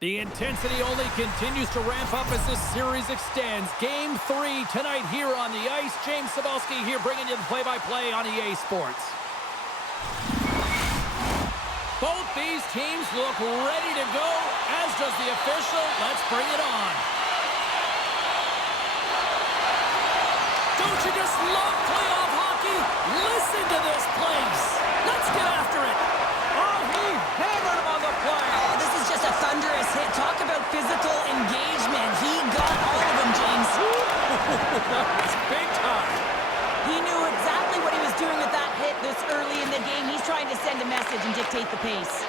The intensity only continues to ramp up as this series extends. Game 3 tonight here on the ice. James Cybulski here bringing you the play-by-play on EA Sports. Both these teams look ready to go, as does the official. Let's bring it on. Don't you just love playoff hockey? Listen to this place. Let's get after it. Oh, he hammered him on the play. Oh, this is just a thunderous hit. Talk about physical engagement. He got all of them, James. That was big time. He knew exactly what he was doing with that hit this early in the game. He's trying to send a message and dictate the pace.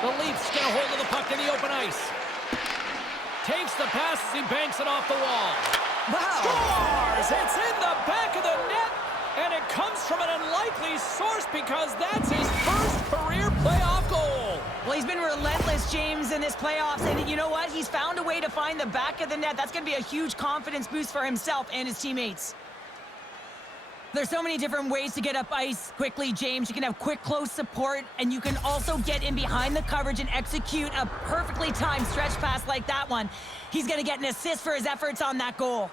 The Leafs get a hold of the puck in the open ice. Takes the pass as he banks it off the wall. Wow. Scores! It's in the back of the net, and it comes from an unlikely source because that's his first career playoff goal. Well, he's been relentless, James, in this playoffs, and you know what? He's found a way to find the back of the net. That's going to be a huge confidence boost for himself and his teammates. There's so many different ways to get up ice quickly, James. You can have quick, close support, and you can also get in behind the coverage and execute a perfectly timed stretch pass like that one. He's going to get an assist for his efforts on that goal.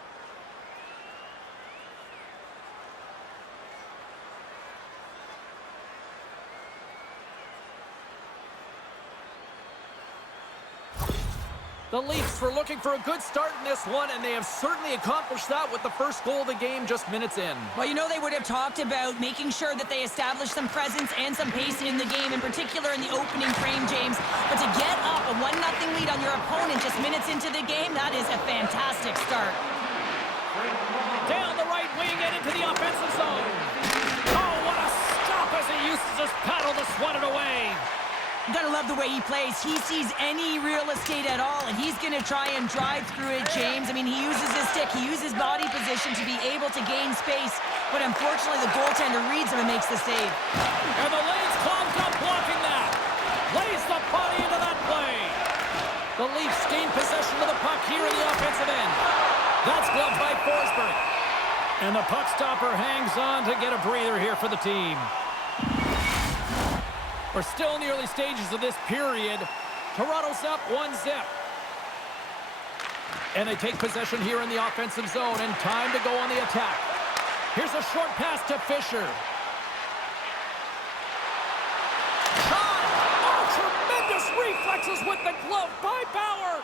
The Leafs were looking for a good start in this one, and they have certainly accomplished that with the first goal of the game just minutes in. Well, you know they would have talked about making sure that they established some presence and some pace in the game, in particular in the opening frame, James. But to get up a 1-0 lead on your opponent just minutes into the game, that is a fantastic start. Down the right wing and into the offensive zone. Oh, what a stop as he used to just paddle to swat it away. You gotta love the way he plays. He sees any real estate at all, and he's gonna try and drive through it, James. I mean, he uses his stick, he uses body position to be able to gain space, but unfortunately the goaltender reads him and makes the save. And the lane's clogged up blocking that. Lays the body into that play. The Leafs gain possession of the puck here in the offensive end. That's gloved by Forsberg. And the puck stopper hangs on to get a breather here for the team. We're still in the early stages of this period. Toronto's up 1-0. And they take possession here in the offensive zone, and time to go on the attack. Here's a short pass to Fisher. Shot! Oh, tremendous reflexes with the glove by Bauer.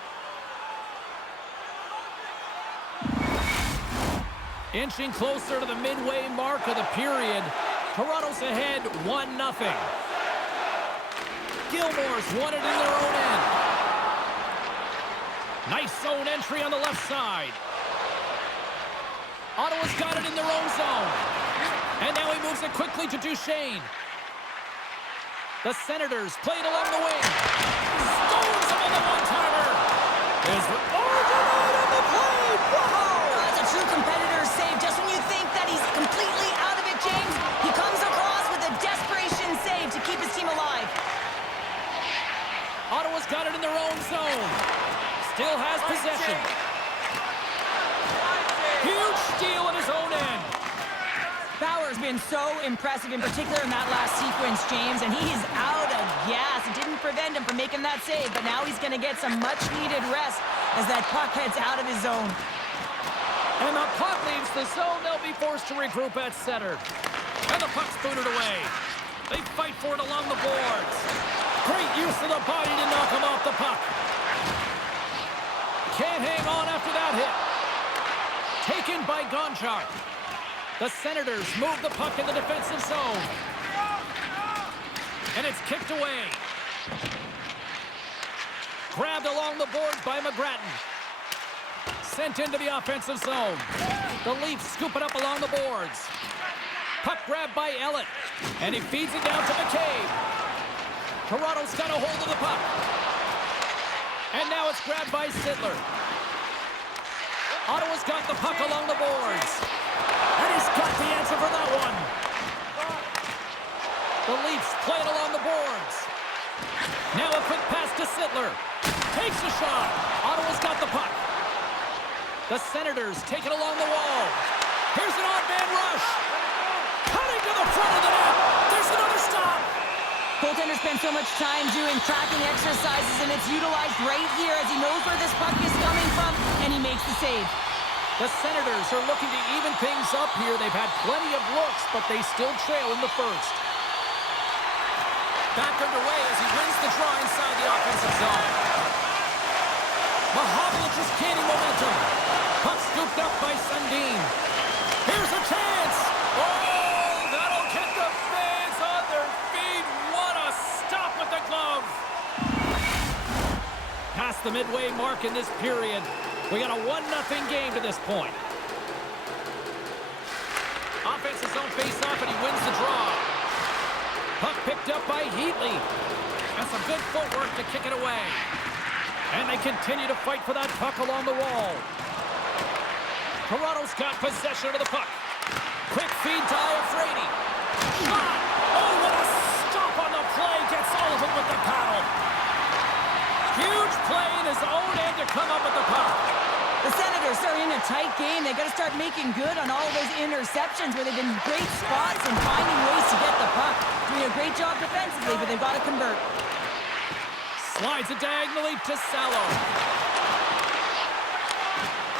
Inching closer to the midway mark of the period. Toronto's ahead 1-0. Gilmore's won it in their own end. Nice zone entry on the left side. Ottawa's got it in their own zone. And now he moves it quickly to Duchesne. The Senators play it along the wing. Stones him on the one-timer. Denied on the play. Wow! That's a true competitor's save. Just when you think that he's completely out of it, James, he comes across with a desperation save to keep his team alive. Ottawa's got it in their own zone. Still has possession. Huge steal at his own end. Bauer's been so impressive, in particular in that last sequence, James, and he is out of gas. It didn't prevent him from making that save, but now he's going to get some much-needed rest as that puck heads out of his zone. And the puck leaves the zone. They'll be forced to regroup at center. And the puck's booted away. They fight for it along the boards. Great use of the body to knock him off the puck. Can't hang on after that hit. Taken by Gonchar. The Senators move the puck in the defensive zone. And it's kicked away. Grabbed along the boards by McGrattan. Sent into the offensive zone. The Leafs scoop it up along the boards. Puck grabbed by Ellett. And he feeds it down to McCabe. Toronto's got a hold of the puck. And now it's grabbed by Sittler. Ottawa's got the puck along the boards. And he's got the answer for that one. The Leafs play it along the boards. Now a quick pass to Sittler. Takes a shot. Ottawa's got the puck. The Senators take it along the wall. Here's an odd man rush. Cutting to the front of the net. There's another stop. Goaltenders spent so much time doing tracking exercises, and it's utilized right here as he knows where this puck is coming from, and he makes the save. The Senators are looking to even things up here. They've had plenty of looks, but they still trail in the first. Back underway as he wins the draw inside the offensive zone. Mahovlich is gaining momentum. Puck scooped up by Sundin. Here's a chance. Oh, that'll get the fans on their feet. What a stop with the glove. Past the midway mark in this period. We got a 1-0 game to this point. Offensive zone face-off, and he wins the draw. Puck picked up by Heatley. And some good footwork to kick it away. And they continue to fight for that puck along the wall. Toronto's got possession of the puck. Quick feed to Iafrate. Shot! Oh, what a stop on the play. Gets all of it with the paddle. Huge play in his own end to come up with the puck. The Senators are in a tight game. They got to start making good on all of those interceptions where they've been great spots and finding ways to get the puck. Doing a great job defensively, but they've got to convert. Slides it diagonally to Salo.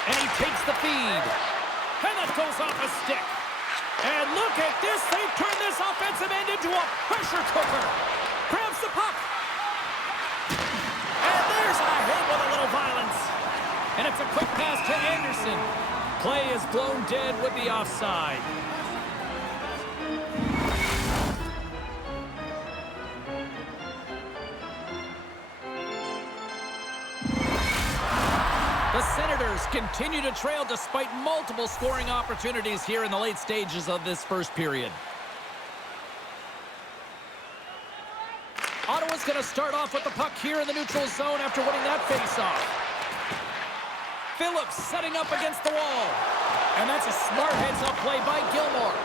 And he takes the feed. And that goes off a stick. And look at this. They've turned this offensive end into a pressure cooker. Grabs the puck. And there's a hit with a little violence. And it's a quick pass to Anderson. Play is blown dead with the offside. The Senators continue to trail despite multiple scoring opportunities here in the late stages of this first period. Ottawa's going to start off with the puck here in the neutral zone after winning that faceoff. Phillips setting up against the wall. And that's a smart heads-up play by Gilmore.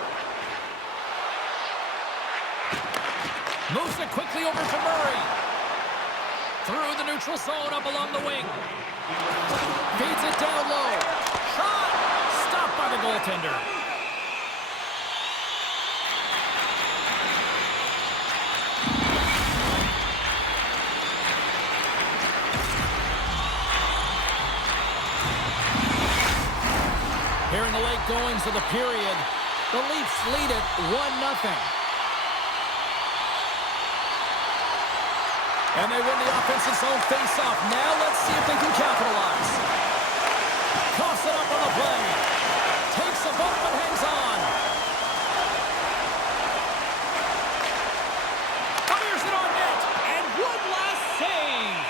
Moves it quickly over to Murray. Through the neutral zone up along the wing. Feeds it down low. Shot! Stopped by the goaltender. Here in the late goings of the period, the Leafs lead it 1-0. And they win the offensive zone face-off. Now let's see if they can capitalize. Coughs it up on the play. Takes a bump and hangs on. Fires it on net. And one last save.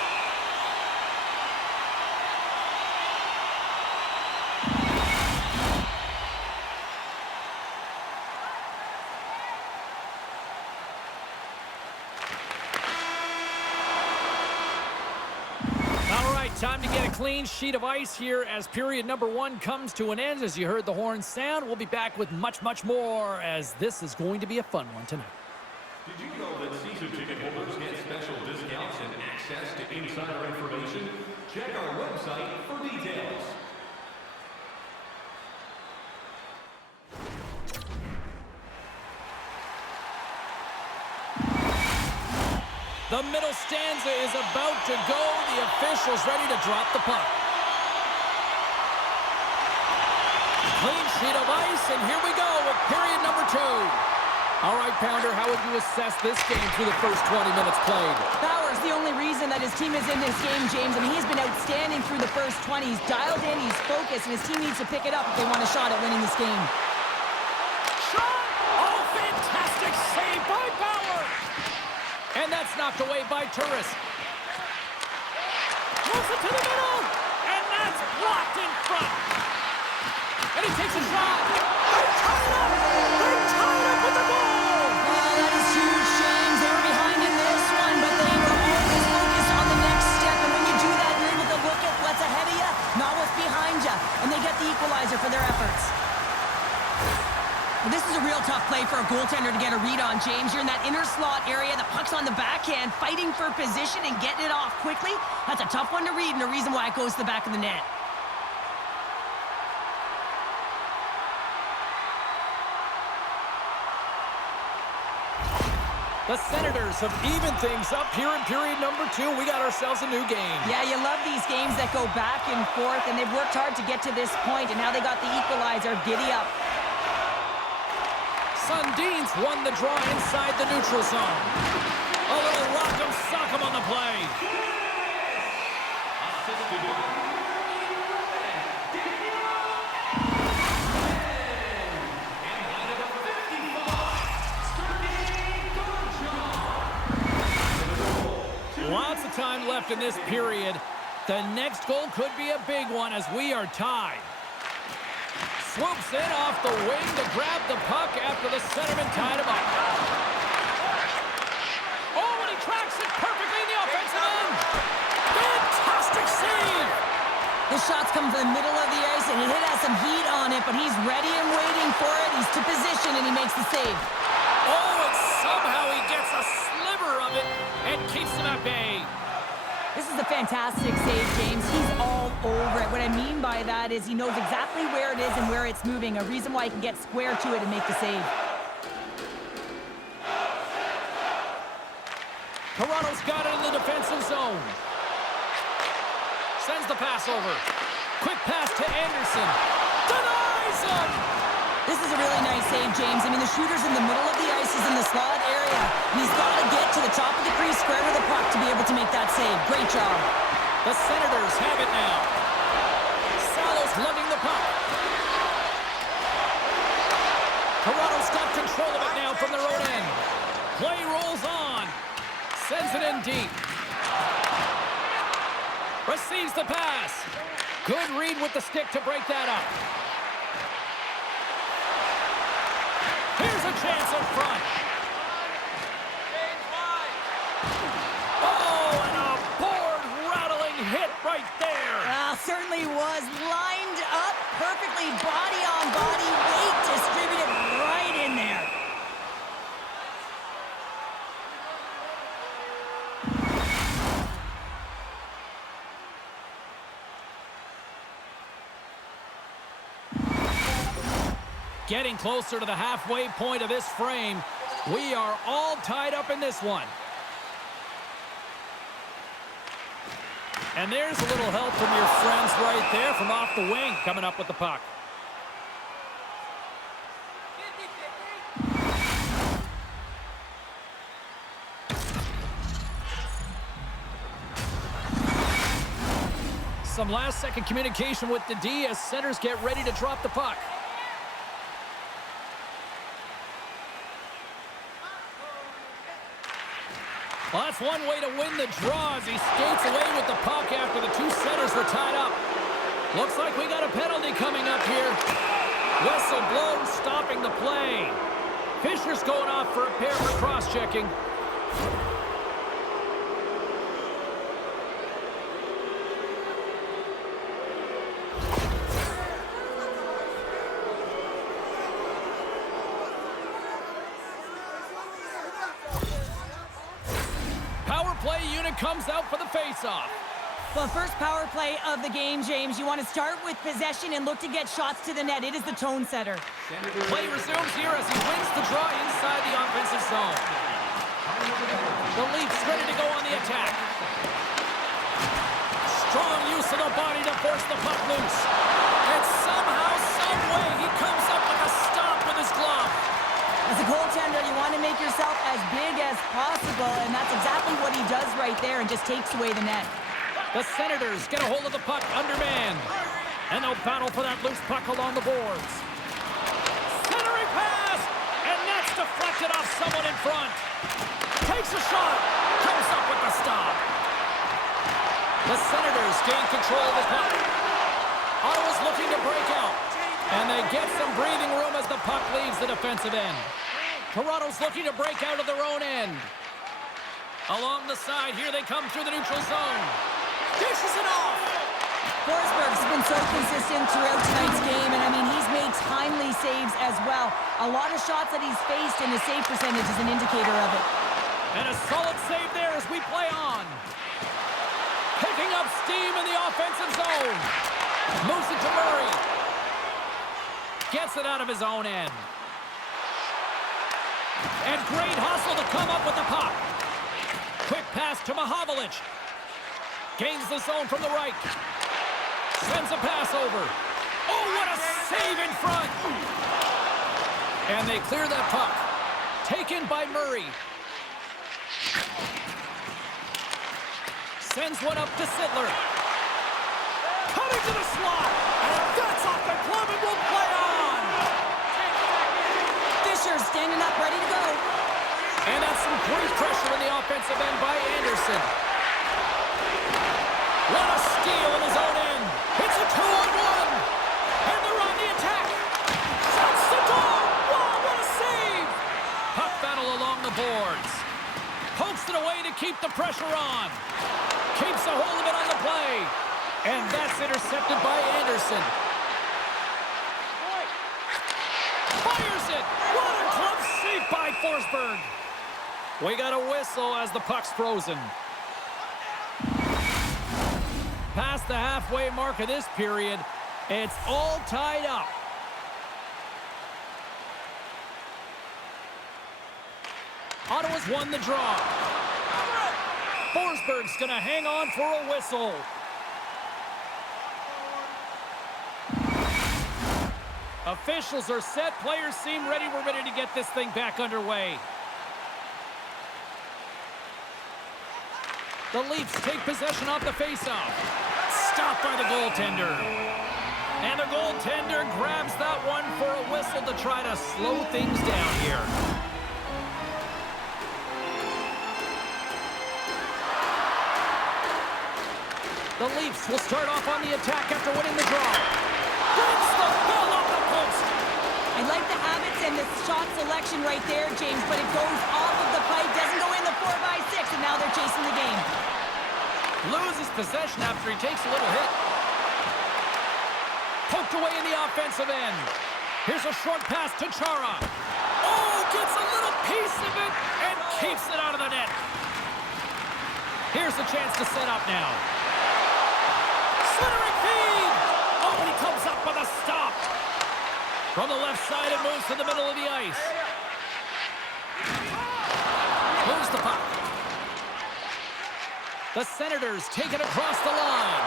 Time to get a clean sheet of ice here as period number 1 comes to an end. As you heard the horn sound, we'll be back with much, much more as this is going to be a fun one tonight. Did you know that season ticket holders get special discounts and access to insider information? Check our website for details. The middle stanza is about to go. The official's ready to drop the puck. Clean sheet of ice, and here we go with period number 2. All right, Pounder, how would you assess this game through the first 20 minutes played? Power's the only reason that his team is in this game, James, and he's been outstanding through the first 20. He's dialed in, he's focused, and his team needs to pick it up if they want a shot at winning this game. Shot! Oh, fantastic save by Bauer! And that's knocked away by Turris. Moves it to the middle, and that's blocked in front. And he takes a shot. They're tied up! They're tied up with the goal! Oh, that is huge, James. They were behind in this one, but they were always focused on the next step. And when you do that, you're able to look at what's ahead of you, not what's behind you. And they get the equalizer for their efforts. This is a real tough play for a goaltender to get a read on, James. You're in that inner slot area. The puck's on the backhand, fighting for position and getting it off quickly. That's a tough one to read, and the reason why it goes to the back of the net. The Senators have evened things up here in period number 2. We got ourselves a new game. Yeah, you love these games that go back and forth, and they've worked hard to get to this point, and now they got the equalizer. Giddy up. Sundins won the draw inside the neutral zone. A little rock'em sock'em on the play. Lots of time left in this period. The next goal could be a big one as we are tied. Swoops in off the wing to grab the puck after the centerman tied him up. Oh, and he tracks it perfectly in the offensive end. Fantastic save. The shot's coming from the middle of the ice, and it has some heat on it, but he's ready and waiting for it. He's to position, and he makes the save. Oh, and somehow he gets a sliver of it and keeps him at bay. This is a fantastic save, James. He's all over it. What I mean by that is he knows exactly where it is and where it's moving, a reason why he can get square to it and make the save. Toronto's got it in the defensive zone. Sends the pass over. Quick pass to Anderson. Denies him! This is a really nice save, James. I mean, the shooter's in the middle of the ice. He's in the slot area. And he's got to get to the top of the crease, square to the puck to be able to make that save. Great job. The Senators have it now. Salo's lugging the puck. Toronto's got control of it now from their own end. Play rolls on. Sends it in deep. Receives the pass. Good read with the stick to break that up. Here's a chance up front. Oh, and a board-rattling hit right there. Certainly was. Lined up perfectly, body on body, weight distributed right in there. Getting closer to the halfway point of this frame. We are all tied up in this one. And there's a little help from your friends right there from off the wing, coming up with the puck. Some last-second communication with the D as centers get ready to drop the puck. Well, that's one way to win the draw as he skates away with the puck after the two centers were tied up. Looks like we got a penalty coming up here. Whistle blown, stopping the play. Fisher's going off for a pair for cross-checking. Play unit comes out for the face-off. Well, first power play of the game, James. You want to start with possession and look to get shots to the net. It is the tone setter. Play resumes here as he wins the draw inside the offensive zone. The Leafs ready to go on the attack. Strong use of the body to force the puck loose. And somehow, some way, he comes up with a stop with his glove. As a goaltender, you want to make yourself as big as possible, and that's exactly what he does right there and just takes away the net. The Senators get a hold of the puck undermanned. And they'll battle for that loose puck along the boards. Centering pass! And that's deflected off someone in front. Takes a shot. Comes up with the stop. The Senators gain control of the puck. Ottawa's looking to break out. And they get some breathing room as the puck leaves the defensive end. Toronto's looking to break out of their own end. Along the side, here they come through the neutral zone. Dishes it off. Forsberg's been so consistent throughout tonight's game, and I mean, he's made timely saves as well. A lot of shots that he's faced, and his save percentage is an indicator of it. And a solid save there as we play on. Picking up steam in the offensive zone. Moves it to Murray. Gets it out of his own end. And great hustle to come up with the puck. Quick pass to Mahovlich. Gains the zone from the right. Sends a pass over. Oh, what a save in front. And they clear that puck. Taken by Murray. Sends one up to Sittler. Coming to the slot. And that's off the glove and will play on. Fisher standing up, ready to go. And that's some great pressure in the offensive end by Anderson. What a steal in his own end. It's a 2-on-1. And they're on the attack. Shuts the door. Wow, what a save. Puck battle along the boards. Pokes it away to keep the pressure on. Keeps a hold of it on the play. And that's intercepted by Anderson. Fires it. What a glove save by Forsberg. We got a whistle as the puck's frozen. Past the halfway mark of this period, it's all tied up. Ottawa's won the draw. Forsberg's going to hang on for a whistle. Officials are set. Players seem ready. We're ready to get this thing back underway. The Leafs take possession off the faceoff. Stopped by the goaltender. And the goaltender grabs that one for a whistle to try to slow things down here. The Leafs will start off on the attack after winning the draw. Gets the ball off the post. I like the habits and the shot selection right there, James, but it goes off of the pipe, doesn't go in the 4x6, and now they're chasing the game. Loses possession after he takes a little hit. Poked away in the offensive end. Here's a short pass to Chara. Oh, gets a little piece of it and keeps it out of the net. Here's a chance to set up now. Slithering feed. Oh, and he comes up with a stop. From the left side, it moves to the middle of the ice. Moves the puck. The Senators take it across the line.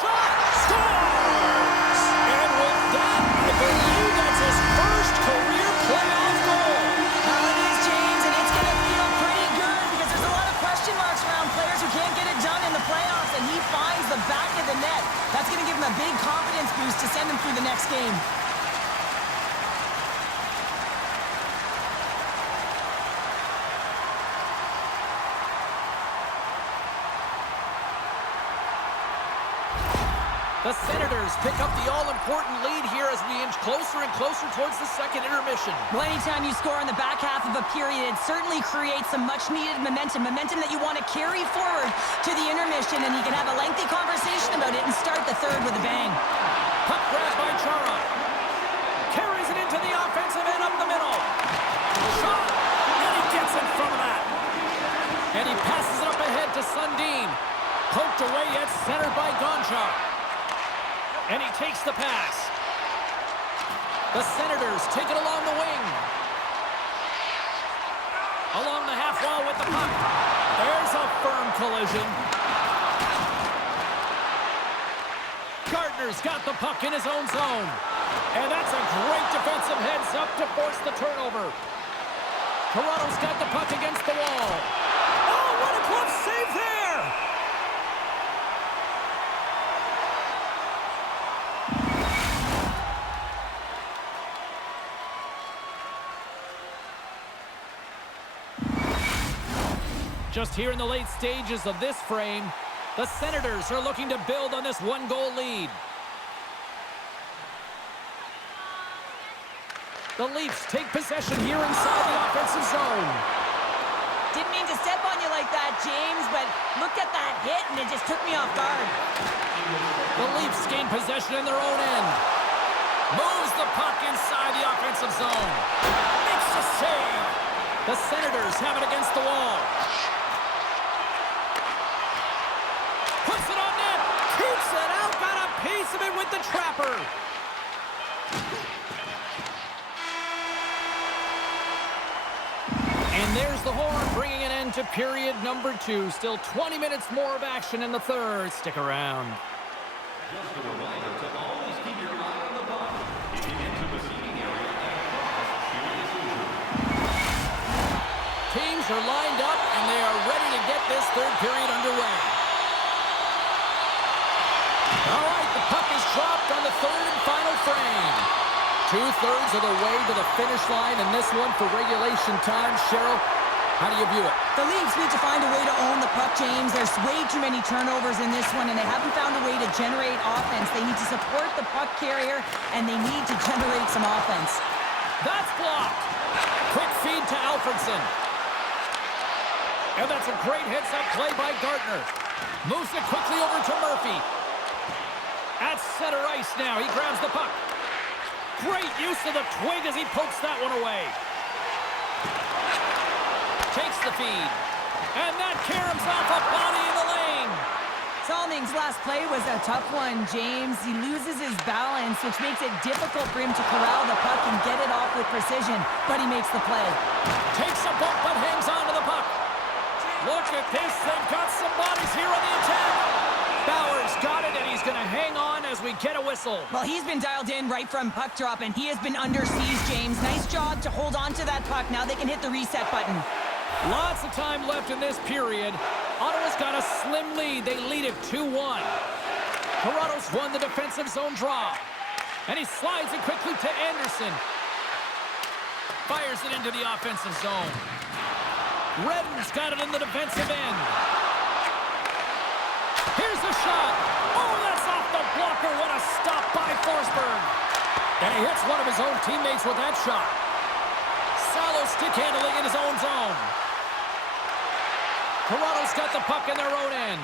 Shot! Scores! And with that, I believe that's his first career playoff goal. Now it is, James, and it's going to feel pretty good because there's a lot of question marks around players who can't get it done in the playoffs, and he finds the back of the net. That's going to give him a big confidence boost to send him through the next game. The Senators pick up the all-important lead here as we inch closer and closer towards the second intermission. Well, anytime you score in the back half of a period, it certainly creates some much-needed momentum that you want to carry forward to the intermission, and you can have a lengthy conversation about it and start the third with a bang. Puck grab by Chara. Carries it into the offensive end up the middle. Shot! And he gets in front of that. And he passes it up ahead to Sundin. Poked away yet centered by Gonchar. And he takes the pass. The Senators take it along the wing. Along the half wall with the puck. There's a firm collision. Gardner's got the puck in his own zone. And that's a great defensive heads up to force the turnover. Toronto's got the puck against the wall. Oh, what a glove save there! Just here in the late stages of this frame, the Senators are looking to build on this one-goal lead. The Leafs take possession here inside the offensive zone. Didn't mean to step on you like that, James, but looked at that hit and it just took me off guard. The Leafs gain possession in their own end. Moves the puck inside the offensive zone. Makes the save. The Senators have it against the wall. Puts it on net. Keeps it out. Got a piece of it with the trapper. into period number 2. Still 20 minutes more of action in the third. Stick around. Just a reminder to always keep your eye on the puck. It can get to the seating area and cause serious injury. Teams are lined up, and they are ready to get this third period underway. All right, the puck is dropped on the third and final frame. 2/3 of the way to the finish line in this one for regulation time. Cheryl, how do you view it? The Leafs need to find a way to own the puck, James. There's way too many turnovers in this one, and they haven't found a way to generate offense. They need to support the puck carrier, and they need to generate some offense. That's blocked. Quick feed to Alfredson. And that's a great heads-up play by Gardner. Moves it quickly over to Murphy. At center ice now. He grabs the puck. Great use of the twig as he pokes that one away. Takes the feed. And that caroms off a body in the lane. Salning's last play was a tough one, James. He loses his balance, which makes it difficult for him to corral the puck and get it off with precision, but he makes the play. Takes a bump but hangs on to the puck. Look at this. They've got some bodies here on the attack. Bauer's got it, and he's going to hang on as we get a whistle. Well, he's been dialed in right from puck drop, and he has been under siege, James. Nice job to hold on to that puck. Now they can hit the reset button. Lots of time left in this period. Ottawa's got a slim lead. They lead it 2-1. Toronto's won the defensive zone draw. And he slides it quickly to Anderson. Fires it into the offensive zone. Redden's got it in the defensive end. Here's the shot. Oh, that's off the blocker. What a stop by Forsberg. And he hits one of his own teammates with that shot. Salo stick handling in his own zone. Toronto's got the puck in their own end.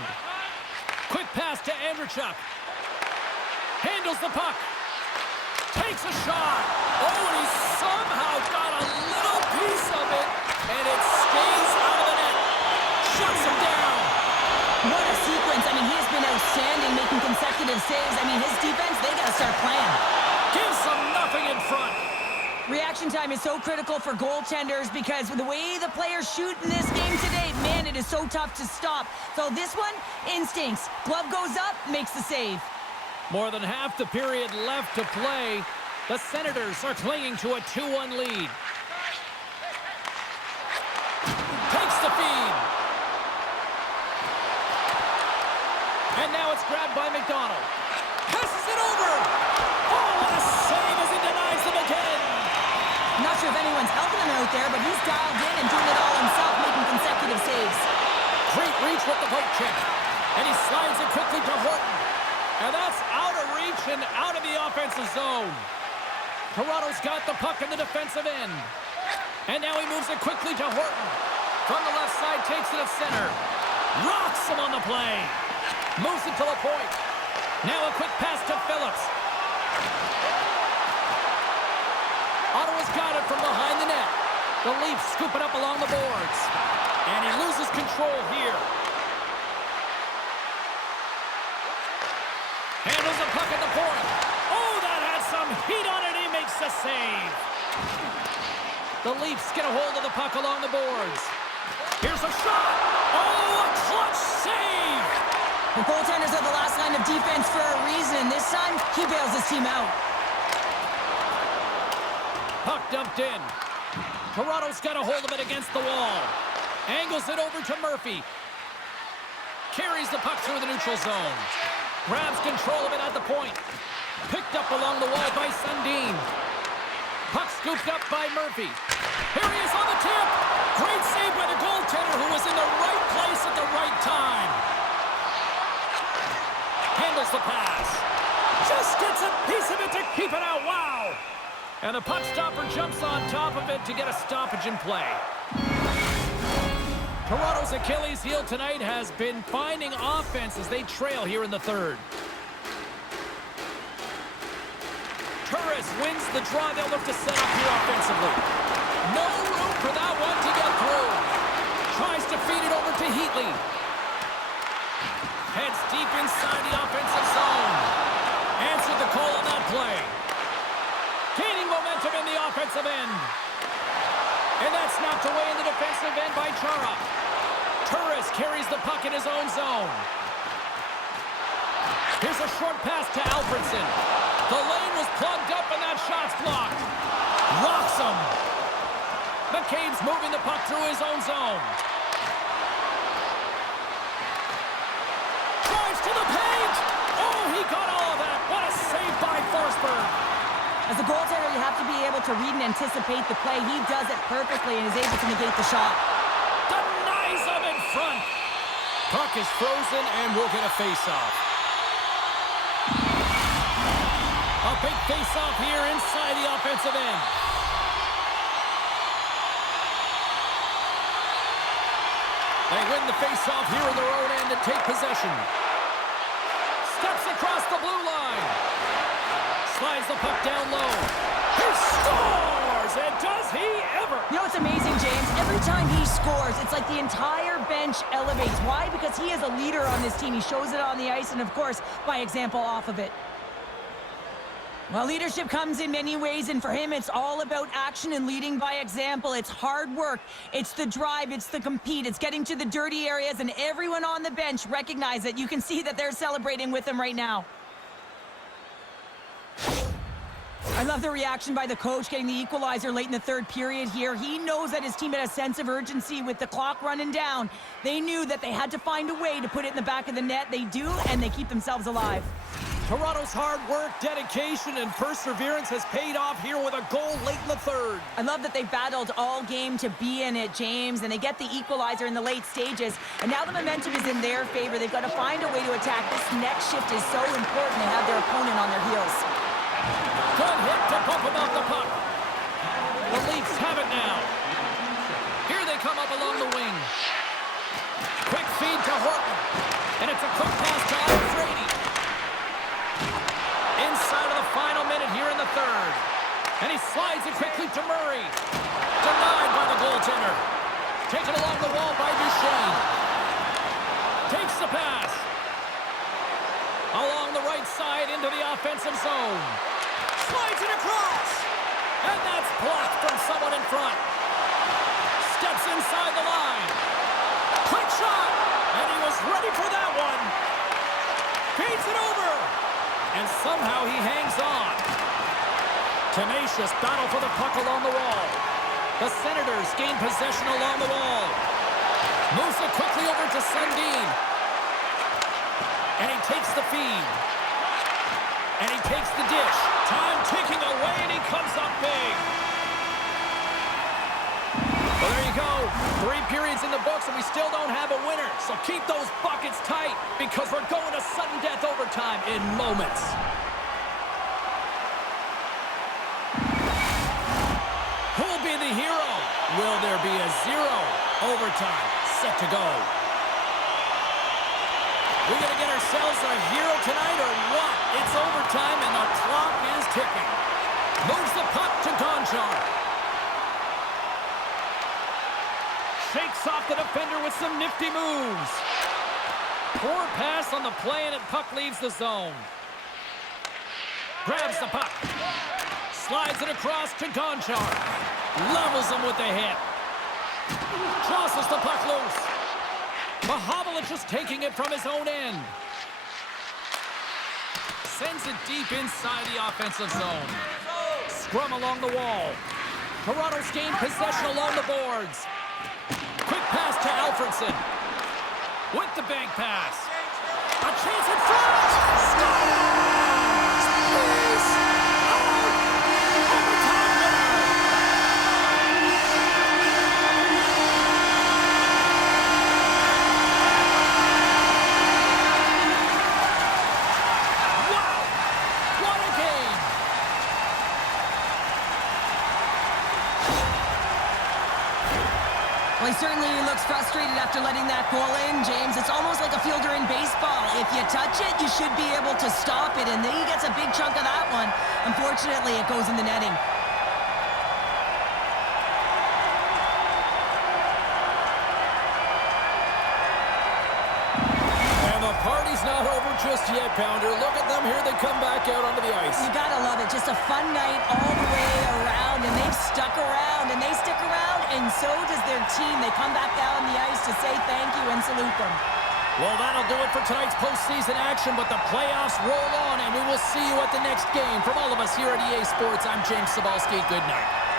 Quick pass to Andrechuk. Handles the puck. Takes a shot. Oh, and he somehow got a little piece of it. And it stays out of the net. Shuts him down. What a sequence. I mean, he has been outstanding, making consecutive saves. I mean, his defense, they got to start playing. Gives them nothing in front. Reaction time is so critical for goaltenders because the way the players shoot in this game today, man, it is so tough to stop. So this one, instincts. Glove goes up, makes the save. More than half the period left to play. The Senators are clinging to a 2-1 lead. Takes the feed. And now it's grabbed by McDonald. Passes it over. Oh, what a save as he denies them again. Not sure if anyone's helping him out there, but he's dialed in and doing it all himself, making consecutive saves. Great reach with the poke check. And he slides it quickly to Horton. And that's out of reach and out of the offensive zone. Toronto's got the puck in the defensive end. And now he moves it quickly to Horton. From the left side, takes it at center. Rocks him on the play. Moves it to the point. Now a quick pass to Phillips. Ottawa's got it from behind the net. The Leafs scoop it up along the boards. And he loses control here. Handles the puck at the point. Oh, that has some heat on it. He makes the save. The Leafs get a hold of the puck along the boards. Here's a shot. Oh, a clutch save. The goaltenders are the last line of defense for a reason. This time, he bails his team out. Puck dumped in. Toronto's got a hold of it against the wall. Angles it over to Murphy. Carries the puck through the neutral zone. Grabs control of it at the point. Picked up along the wall by Sundin. Puck scooped up by Murphy. Here he is on the tip. Great save by the goaltender who was in the right place at the right time. Handles the pass. Just gets a piece of it to keep it out. Wow. And the puck stopper jumps on top of it to get a stoppage in play. Toronto's Achilles heel tonight has been finding offense as they trail here in the third. Turris wins the draw. They'll look to set up here offensively. No room for that one to get through. Tries to feed it over to Heatley. Heads deep inside the offensive zone. Answered the call on that play. Gaining momentum in the offensive end. And that's knocked away in the defensive end by Chara. Turris carries the puck in his own zone. Here's a short pass to Alfredson. The lane was plugged up and that shot's blocked. Rocks him. McCabe's moving the puck through his own zone. Drives to the paint. Oh, he got all of that. What a save by Forsberg. As a goaltender, you have to be able to read and anticipate the play. He does it perfectly and is able to negate the shot. Denies him in front. Puck is frozen and we'll get a face-off. A big face-off here inside the offensive end. They win the face-off here in their own end and take possession. Steps across the blue line. Slides the puck down low. He scores! And does he ever? You know what's amazing, James? Every time he scores, it's like the entire bench elevates. Why? Because he is a leader on this team. He shows it on the ice and, of course, by example off of it. Well, leadership comes in many ways, and for him, it's all about action and leading by example. It's hard work. It's the drive. It's the compete. It's getting to the dirty areas, and everyone on the bench recognize it. You can see that they're celebrating with him right now. I love the reaction by the coach getting the equalizer late in the third period here. He knows that his team had a sense of urgency with the clock running down. They knew that they had to find a way to put it in the back of the net. They do, and they keep themselves alive. Toronto's hard work, dedication, and perseverance has paid off here with a goal late in the third. I love that they battled all game to be in it, James, and they get the equalizer in the late stages. And now the momentum is in their favor. They've got to find a way to attack. This next shift is so important to have their opponent on their heels. Good hit to bump him off the puck. The Leafs have it now. Here they come up along the wing. Quick feed to Horton. And it's a quick pass to Alfredi. Inside of the final minute here in the third. And he slides it quickly to Murray. Denied by the goaltender. Taken along the wall by Duchesne. Takes the pass. Along the right side into the offensive zone. Slides it across. And that's blocked from someone in front. Steps inside the line. Quick shot. And he was ready for that one. Feeds it over. And somehow he hangs on. Tenacious battle for the puck along the wall. The Senators gain possession along the wall. Moves it quickly over to Sundin. And he takes the feed. And he takes the dish. Time ticking away, and he comes up big. Well, there you go. 3 periods in the books, and we still don't have a winner. So keep those buckets tight, because we're going to sudden death overtime in moments. Who'll be the hero? Will there be a 0? Overtime set to go. We gonna get ourselves a hero tonight or what? It's overtime and the clock is ticking. Moves the puck to Gonchar. Shakes off the defender with some nifty moves. Poor pass on the play and the puck leaves the zone. Grabs the puck. Slides it across to Gonchar. Levels him with the hit. Tosses the puck loose. Mahovlich is taking it from his own end. Sends it deep inside the offensive zone. Scrum along the wall. Toronto's gained possession along the boards. Quick pass to Alfredson. With the bank pass. A chance in front. Scores! He's out! Overtime winner! Wow! What a game! Well, he certainly looks frustrated after letting that goal in, James. It's almost like a fielder in baseball. If you touch it, you should be able to stop it, and then he gets a big chunk of that one. Unfortunately, it goes in the netting. And the party's not over just yet, Pounder. Look at them here. They come back out onto the ice. You gotta love it. Just a fun night all the way around, and they've stuck around, and they stick around, and so does their team. They come back down the ice to say thank you and salute them. Well, that'll do it for tonight's postseason action, but the playoffs roll on, and we will see you at the next game. From all of us here at EA Sports, I'm James Cybulski. Good night.